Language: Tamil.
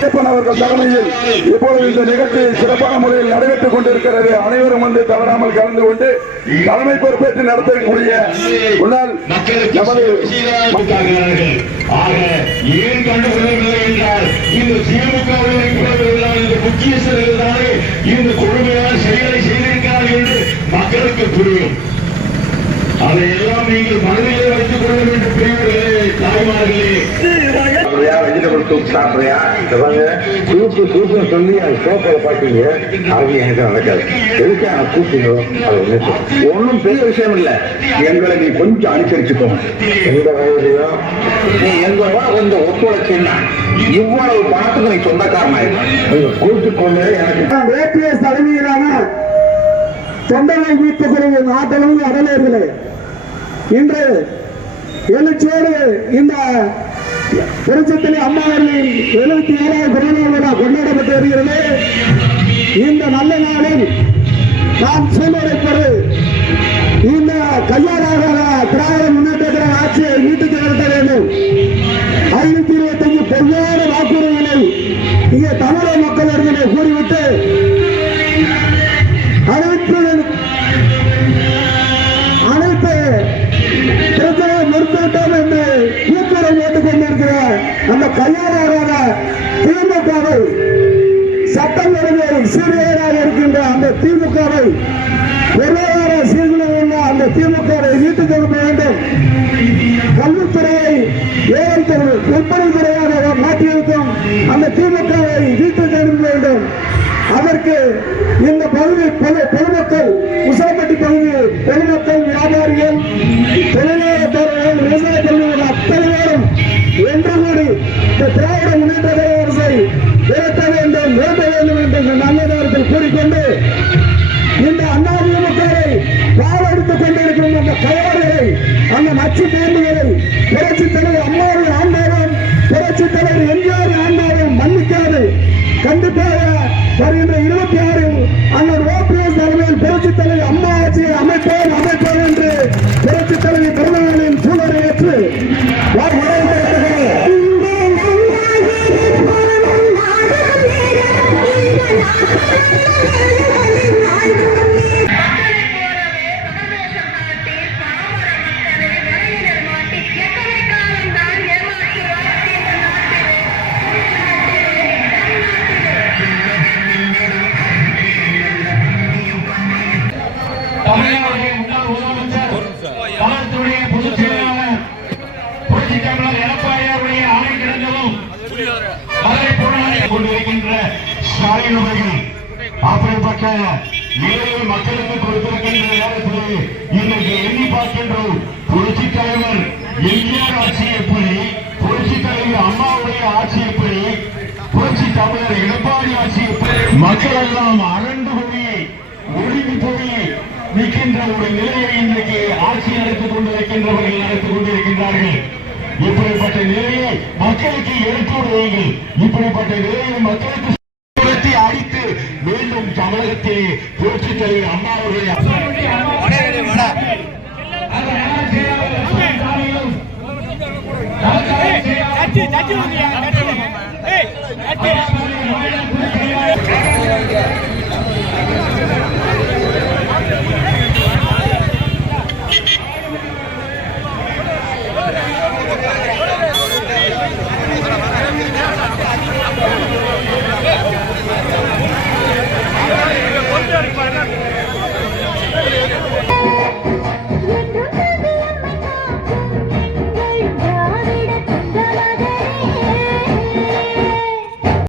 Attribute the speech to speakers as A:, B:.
A: அவர்கள் தலைமையில் இப்பொழுது இந்த நிகழ்ச்சி சிறப்பான முறையில் நடைபெற்றுக் கொண்டிருக்கிறது. அனைவரும் வந்து தவறாமல் கலந்து கொண்டு தலைமை பொறுப்பேற்று நடத்தக்கூடிய முன்னாள்
B: மக்களுக்கு
A: நமது
B: ஏன் கண்டுகொள்ளவில்லை என்றால் இந்த திமுகவில் இருக்கிறவர்கள் இந்த இந்த கொடுமையான செயலை செய்திருக்கிறார்கள் என்று மக்களுக்கு புரியும். அதையெல்லாம் நீங்கள் மனதிலே வைத்துக் கொள்ள வேண்டும் பெரியவர்களே
C: வெஜிடபிள் சூப் சாப்பிடுறியா? இந்த சூப்பு சூப்புன்னு சொல்லி அது சோப்பில் பார்த்தீங்க அது எனக்கு நடக்காது. எதுக்காக கூப்பிட்டீங்களோ அது ஒன்றும் பெரிய விஷயம் இல்லை. எங்களை நீ கொஞ்சம் அனுசரிச்சுக்கோ. எந்த வயதிலையும் நீ எங்களோட கொஞ்சம் ஒத்துழைச்சின்னா இவ்வளவு பணத்துக்கு நீ சொந்தக்காரனாயிருக்க நீங்க எனக்கு.
D: ஏபிஎஸ் தலைமையிலான தொண்டரை மீட்புக் குழுவின் அடலேர்களே இன்று எழுச்சியோடு இந்த புரட்சத்திலே அம்மாவர்களின் எழுபத்தி ஏழாவது பிறந்த விழா கொண்டாடப்பட்டு வருகிறது இந்த நல்ல நாளில் நாம் சூழ்நிலைப்பது இந்த கையாளாக திராவிட முன்னேற்ற ஆட்சியை நீட்டித்து நடத்த வேண்டும். ஐநூத்தி இருபத்தி ஐந்து பொதுவான வாக்குறுதிகளை இங்கே தமிழக மக்களிடத்திலே அந்த கையாளாக திமுகவை சட்டம் ஒழுங்கை சீரியராக இருக்கின்ற அந்த திமுகவை பொருளாதார சீர்குலைவு உள்ள அந்த திமுகவை நீட்டுக் கொடுக்க வேண்டும். கல்வித்துறையை ஏழை விற்பனை துறையாக மாற்றியிருக்கும் அந்த திமுகவை வீட்டுக் கொடுக்க வேண்டும். அதற்கு இந்த பகுதி புரட்சி தலைவர் அம்மாவை ஆண்டாலும் புரட்சி தலைவர் எம்ஜிஆர் ஆண்டாலும் மன்னிக்காது. கண்டிப்பாக வருகின்ற இருபத்தி ஆறில் அண்ணன் ஓபிஎஸ் தலைமையில்
B: ஸ்டாலின் அவர்கள் அப்படிப்பட்ட நிலையை மக்களுக்கு கொடுத்திருக்கின்ற நேரத்தில் இன்னைக்கு எண்ணி பார்க்கின்றோம் புரட்சித் தலைவர் எம்ஜிஆர் ஆட்சி எப்படி புரட்சித் தலைவர் அம்மாவுடைய ஆட்சி எப்படி புரட்சி தமிழர் எடப்பாடி ஆட்சி எப்படி மக்கள் எல்லாம் அரண்டு போய் ஒழுங்கி போய் நிற்கின்ற ஒரு நிலையை இன்றைக்கு ஆட்சி நடத்திக் கொண்டிருக்கின்றவர்கள் நடத்திக் கொண்டிருக்கின்றார்கள். இப்படிப்பட்ட நிலையை மக்களுக்கு எடுத்துவிடுவீர்கள் இப்படிப்பட்ட நிலையை மக்களுக்கு துரத்தி அடித்து மீண்டும் தமிழகத்திலே புரட்சி தலைவர் அம்மா அவர்களை